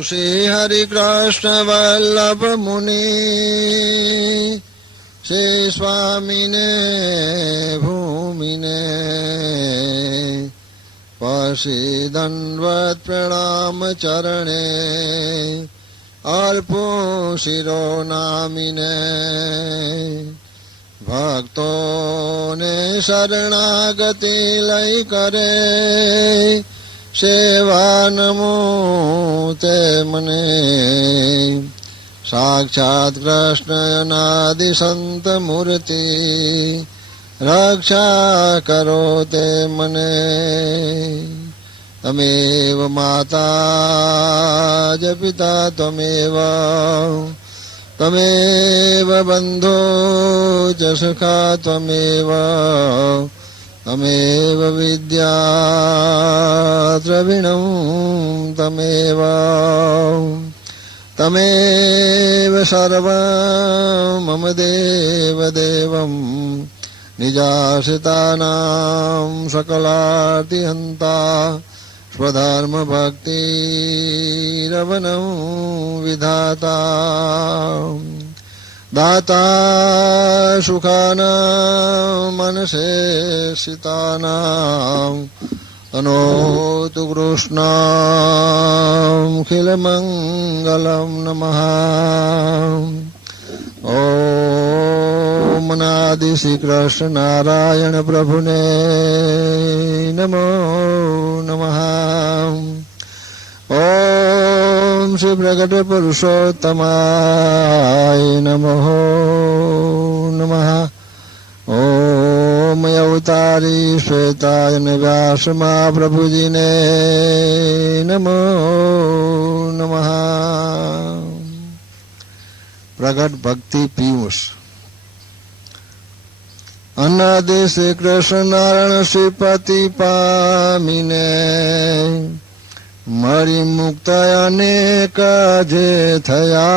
શ્રી હરિકૃષ્ણ વલ્લભ મુનિ શ્રી સ્વામીને ભૂમિને પછી દંડવત પ્રણામ ચરણે અલ્પો શિરો નામીને ભક્તોને શરણાગતિ લઈ કરે સેવા નમો તે મને સાક્ષાત કૃષ્ણ અનાદિ સંત મૂર્તિ રક્ષા કરો તે મને તમેવ માતા જ પિતા તમેવ તમેવ બંધો જ સખા તમેવ तमेव विद्या द्रविणं तमेव तमेव सर्वं मम देवदेवं निजाश्रितानां सकलार्तिहन्ता स्वधर्मभक्तिरवनं विधाता દાતા સુખાના મનસે સીતાના અનોતુ કૃષ્ણખિલ મંગલમ નમ ઓમ નાદિ શ્રી કૃષ્ણ નારાયણ પ્રભુને નમો નમઃ શ્રી પ્રગટ પુરુષોત્તમાય નમો નમઃ. ઓમ અવતારી શ્વેતાય વ્યાસમાં પ્રભુજીને નમો નમઃ. પ્રગટ ભક્તિ પિયુષ. અનાદે શ્રી કૃષ્ણ નારાયણ શ્રીપતિ પામીને મરી મુક્ત અનેક જે થયા.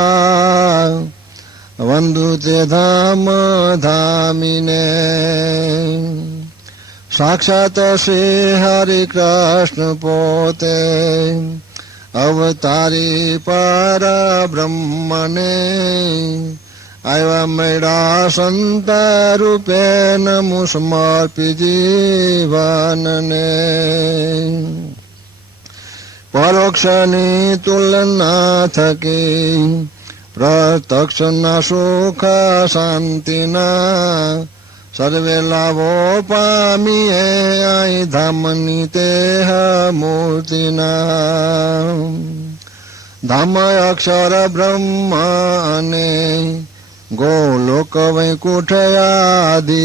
વંદુ તે ધામ ધામીને. સાક્ષાત શ્રી હરિ કૃષ્ણ પોતે અવતારી પર બ્રહ્મને આવ્યા મેળા સંત રૂપે નમુ સમર્પી જીવનને. પરોક્ષની તુલના થકી પ્રત્યક્ષના સુખ શાંતિના સર્વે લાભો પામીએ આઈ ધામની તેહ મૂર્તિના ધામ અક્ષર બ્રહ્મ અને ગોલોક વૈકુંઠ આદિ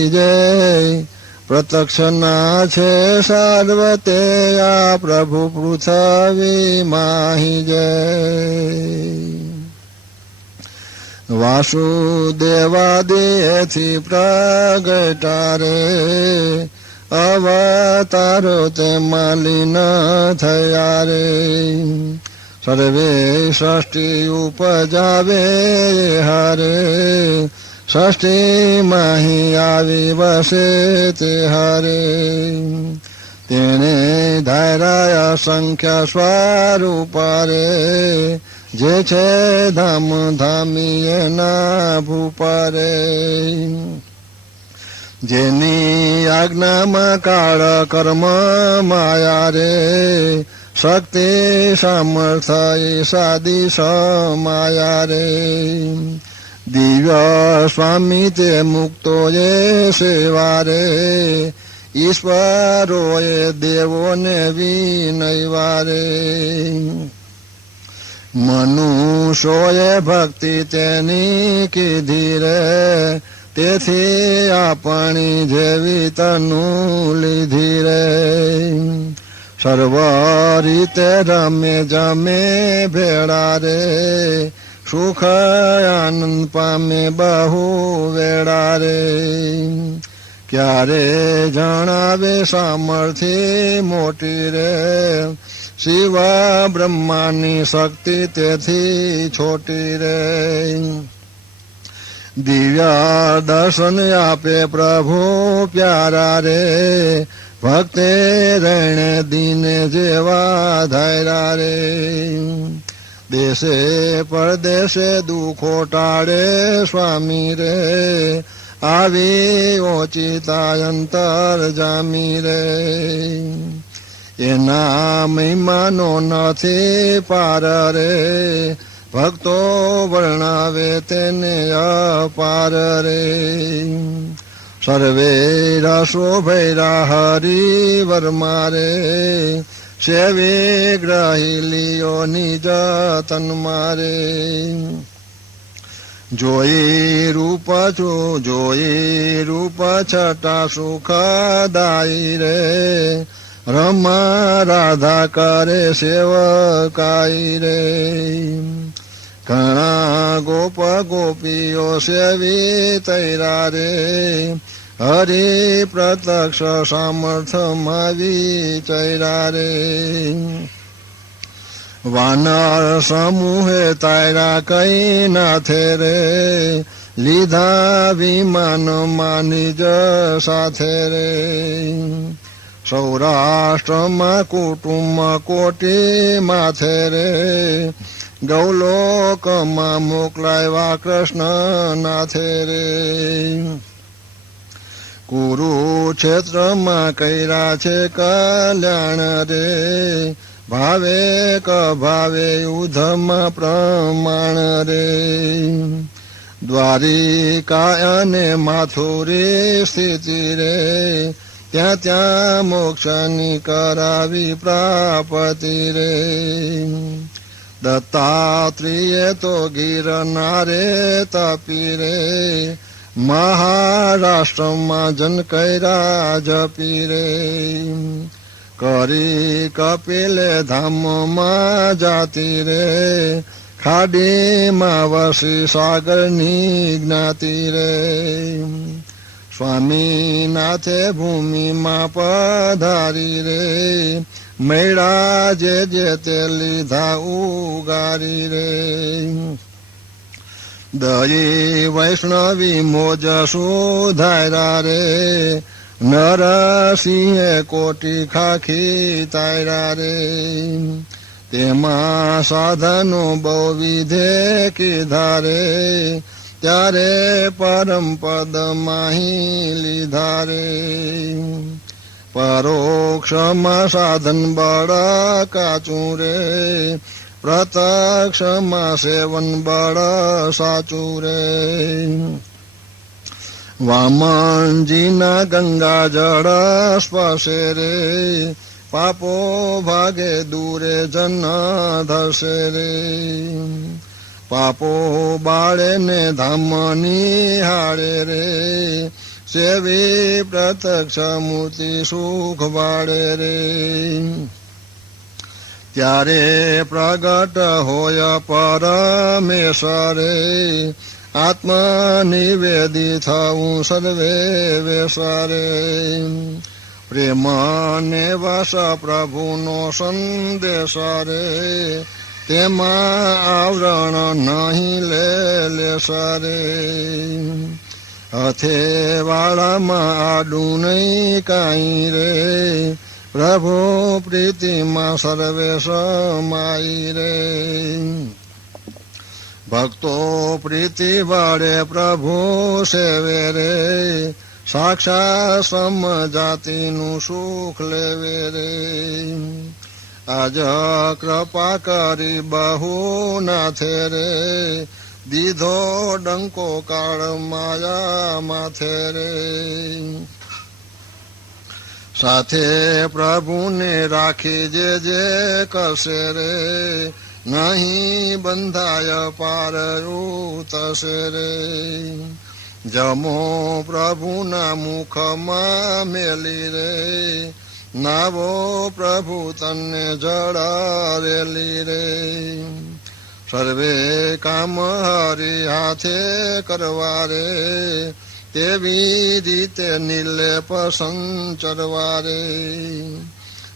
પ્રત્યક્ષ ના છે સર્વતે આ પ્રભુ પૃથ્વી માહી જય વાસુદેવાદેથી પ્રગટારે, અવતારો તે માલિન થયા રે સર્વે ષષ્ઠી ઉપજાવે હરે ષષ્ઠી માહી આવી વસે તે હરે તેને ધારાય સંખ્યા સ્વરૂપ રે જે છે ધામ ધામી એના ભૂપારે જેની આજ્ઞામાં કાળ કર્મ માયા રે શક્તિ સામર્થ્ય સાદી સમાયા રે દિવ્ય સ્વામી તે મુક્તો એ સેવા રે ઈશ્વરોએ દેવોને વિનયવારે મનુષ્યોએ ભક્તિ તેની કીધી રે તેથી આપણી જેવી તનુ લીધી રે સર્વ રીતે રમે જમે ભેળા રે સુખ આનંદ પામે બહુ વેળા રે. ક્યારે જણાવે સામર્થ્ય મોટી રે? શિવ બ્રહ્માની શક્તિ તેથી છોટી રે. દિવ્ય દર્શન આપે પ્રભુ પ્યારા રે. ભક્તે રણે દિન જેવા ધાયરા રે. દેશે પરદેશે દુઃખો સ્વામી રે. આવી ઓચિતા અંતર જામી રે. એના મહિમાનો નથી પાર રે. ભક્તો વર્ણાવે તેને અપાર રે. સર્વે રસો ભૈરા હરિ વર્મારે સેવે ગ્રહી લિયો નિજ તન મારે. જોઈ રૂપ છું, જોઈ રૂપ છટા સુખદાયી રે. રમા રાધા કરે સેવકાઈ રે. ઘણા ગોપ ગોપીઓ સેવી તૈરા રે. હરે પ્રત્યક્ષ સામર્થ્યમાં વિચૈરા રે. વાનર સમૂહે તારા કઈ નાથે રે. લીધા વિમાન માની જ સાથે રે. સૌરાષ્ટ્રમાં કુટુંબ કોટી માથે રે. ગૌલોકમાં મોકલાવ્યા કૃષ્ણ નાથે રે. કુરુક્ષેત્રમાં કર્યા છે કલ્યાણ રે. ભાવે ક ભાવે ઉધમ પ્રમાણ રે. દ્વારિકા અને માથુરી સ્થિતિ રે. ત્યાં ત્યાં મોક્ષની કરાવી પ્રાપતિ રે. દત્તાત્રેય તો ગીરનારે તપી રે. મહારાષ્ટ્રમાં જન કૈરા જપી રે કરી કપિલે ધામમાં જાતી રે. ખાડીમાં વસી સાગરની જ્ઞાતિ રે. સ્વામીનાથે ભૂમિમાં પધારી રે. મેળા જે જે તે લીધા ઉગારી રે. દયી વૈષ્ણવી મોજ સુધારા રે નરસિંહે કોટી ખાખી તાયરા રે તેમાં સાધનો બહુ વિધે કીધા રે ત્યારે પરમ પદ માહી લીધા રે પરોક્ષમાં સાધન બળ કાચું રે પ્રત્યક્ષમાં સેવન બળ સાચું રે વામનજીના ગંગા જળ સ્પશે રે પાપો ભાગે દૂરે જન ધસે રે પાપો બાળે ને ધામની હાડે રે સેવી પ્રત્યક્ષ મૂર્તિ સુખ બાળે રે ત્યારે પ્રગટ હોય પરમેશ્વરે. આત્મનિવેદી થવું સર્વે વેસરે પ્રેમ ને વસ પ્રભુનો સંદેશ રે. તેમાં આવરણ નહીં લે લેસરે અથે વાળામાં આડું નહીં કાંઈ રે. પ્રભુ પ્રીતિમાં સર્વે સમાઈ રે. ભક્તો પ્રીતિ વાળે પ્રભુ સેવે રે. સાક્ષાત સમજાતિનું સુખ લેવે રે. આજ કૃપા કરી બહુ નાથે રે. દીધો ડંકો કાળ માયા માથે રે. સાથે પ્રભુને રાખી જે જે કરશે રે, નહીં બંધાય પાર થશે રે. જમો પ્રભુના મુખમાં મેલી રે, નાવો પ્રભુ તને જડારેલી રે. સર્વે કામ હરી હાથે કરવા રે તેવી રીતે નિલેપ સંચરવા રે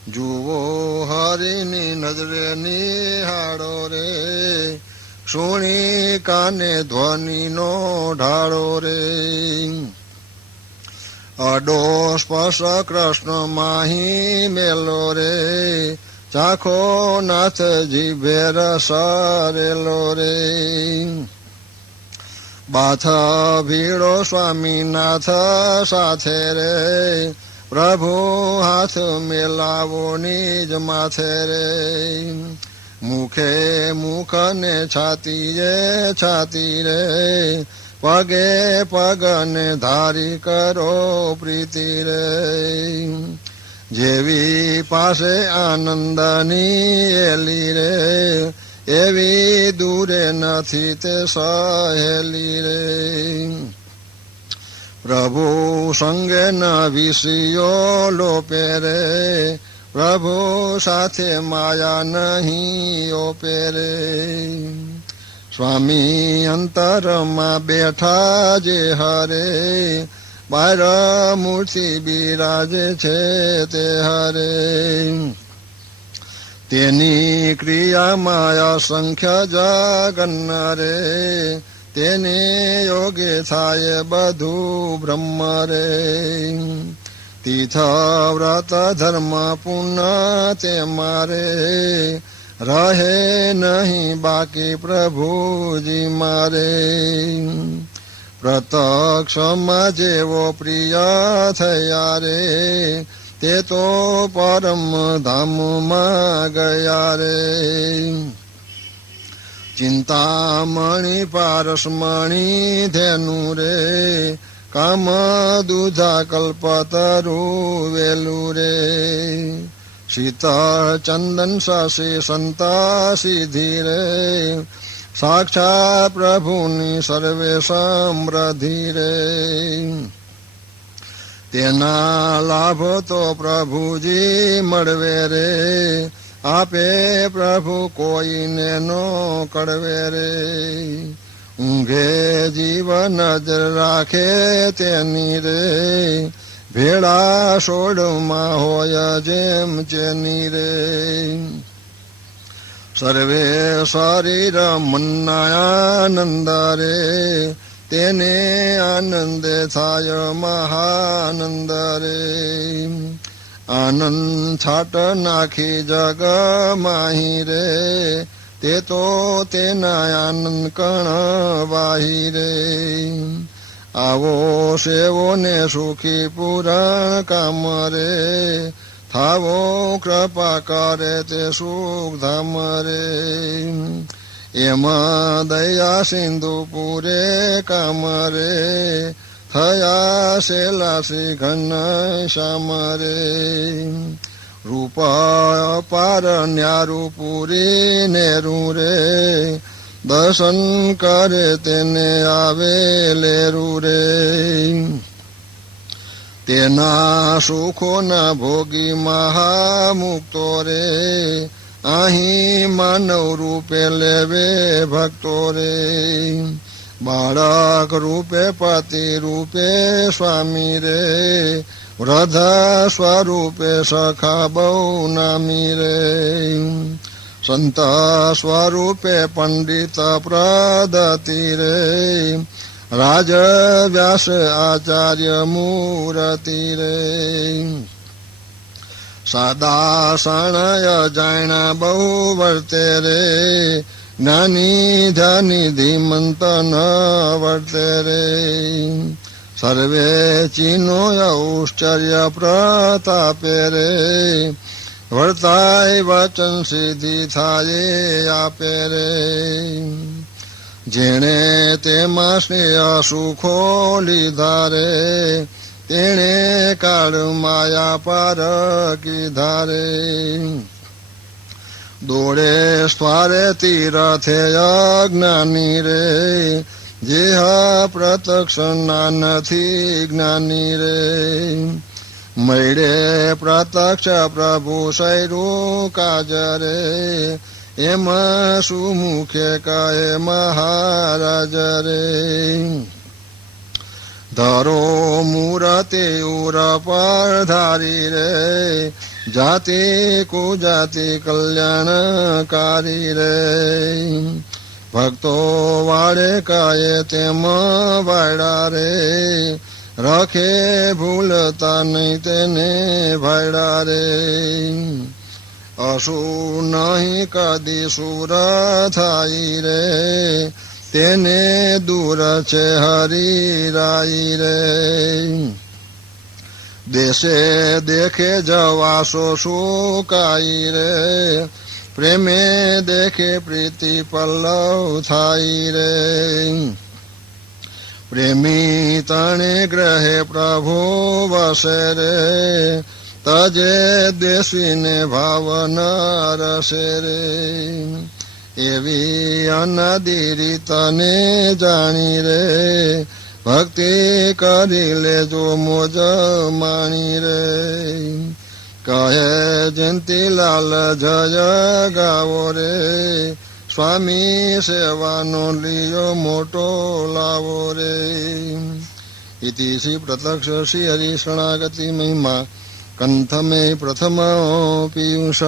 જુઓ હરિની નજરે નિહાળો રે. સુણી કાને ધ્વનિનો ઢાળો રે. અડો સ્પર્શ કૃષ્ણ માહી મેલો રે. ચાખો નાથ જીભે રસરેલો રે. બાથ ભીડો સ્વામીનાથ સાથે રે. પ્રભુ હાથ મેલાવો નિજ માથે રે. મુખે મુખ ને છાતીએ છાતી રે. પગે પગને ધારી કરો પ્રીતિ રે. જેવી પાસે આનંદની એલી રે. એવી દૂરે નથી તે સહેલી રે. પ્રભુ સંગે ના વિષયો લોપે રે. પ્રભુ સાથે માયા નહીં ઓપે રે. સ્વામી અંતરમાં બેઠા જે હરે, બાર મૂર્તિ બિરાજે છે તે હરે. તેની ક્રિયામાં અસંખ્ય જાગન્ના રે તેને યોગે થાય બધું બ્રહ્મ રે તીર્થ વ્રત ધર્મ પુણ્ય તે મારે, રહે નહીં બાકી પ્રભુજી મારે. પ્રત્યક્ષમાં જેવો પ્રિય થયા રે તે તો પરમ ધામમાં ગયા રે. ચિંતામણી, પારસમણી, ધેનું રે. કામ દુધા કલ્પતરું વેલું રે. શીતળ ચંદન શશી સંતા સિદ્ધિ રે. સાક્ષા પ્રભુની સર્વે સમૃદ્ધિ રે. તેના લાભ તો પ્રભુજી મળવે રે. આપે પ્રભુ કોઈને નો કડવે રે. ઊંઘે જીવ નજર રાખે તેની રે. ભેળા સોડમાં હોય જેમ જેની રે. સર્વે શરીર મન્નાનંદ રે. તેને આનંદ થાય મહાનંદ રે આનંદ છાટ નાખી જગ માહી રે. તે તો તેના આનંદ કણ વાહી રે. આવો સેવો ને સુખી પુરાણ કામ રે. થાવો કૃપા કરે તે સુખ ધામ રે. એમાં દયા સિંધુ પૂરે કમરે, થયા થયા શ્રી ઘન સમરે રૂપ પાર ન્યારું પૂરી નેરું રે, દર્શન કરે તેને આવે લેરું રે. તેના સુખોના ભોગી મહામુક્તો રે અહીં માનવ રૂપે લેવે ભક્તો રે. બાળક રૂપે, પતિ રૂપે, સ્વામી રે. વૃદ્ધા સ્વરૂપે સખા બહુ નામી રે. સંત સ્વરૂપે પંડિત પ્રદતિ રે. રાજ વ્યાસ આચાર્ય મૂર્તિ રે. સાદા શણય જાણા બહુ વર્તે રે નાની ધની ધીમંત ન વર્તે રે સર્વે ચિહ્નો ઔશ્ચર્ય પ્રતાપે રે વર્તાય વચન સિદ્ધિ થાય આપે રે જેણે તેમાં સ્નેહ સુખો લીધા રે તેણે કાળ માયા પાર કીધા રે દોડે સ્વારે તીરથે અજ્ઞાની રે. જે પ્રત્યક્ષ ના નથી જ્ઞાની રે. મળે પ્રત્યક્ષ પ્રભુ સૈરું કાજ રે એમાં સુમુખે કહે મહારાજ રે. ધરો મૂરતે ઉર પર ધારી રે જાતિ કુજાતિ કલ્યાણકારી રે. ભક્તો વાળે કાયે તેમ ભાડા રે. રખે ભૂલતા નહીં તેને ભાડા રે. અશુ નહીં કદી સુર થાય રે. તેને દૂર છે હરિરાઈ રે દેશે દેખે જવાસો સુકાઈ રે પ્રેમે દેખે પ્રીતિ પલ્લવ થાય રે પ્રેમી તણે ગ્રહે પ્રભુ વસે રે તજે દેશીને ભાવન રસે રે એવી અનદીરી તને જાણી રે. ભક્તિ કરી લેજો, મોજ માણી રે. કહે જયંતીલાલ જય ગાવો રે. સ્વામી સેવાનો લીયો, મોટો લાવો રે. ઇતિ શ્રી પ્રત્યક્ષ શ્રી હરિ શરણાગતિ મહિમા કંથમે પ્રથમ પિયુષ.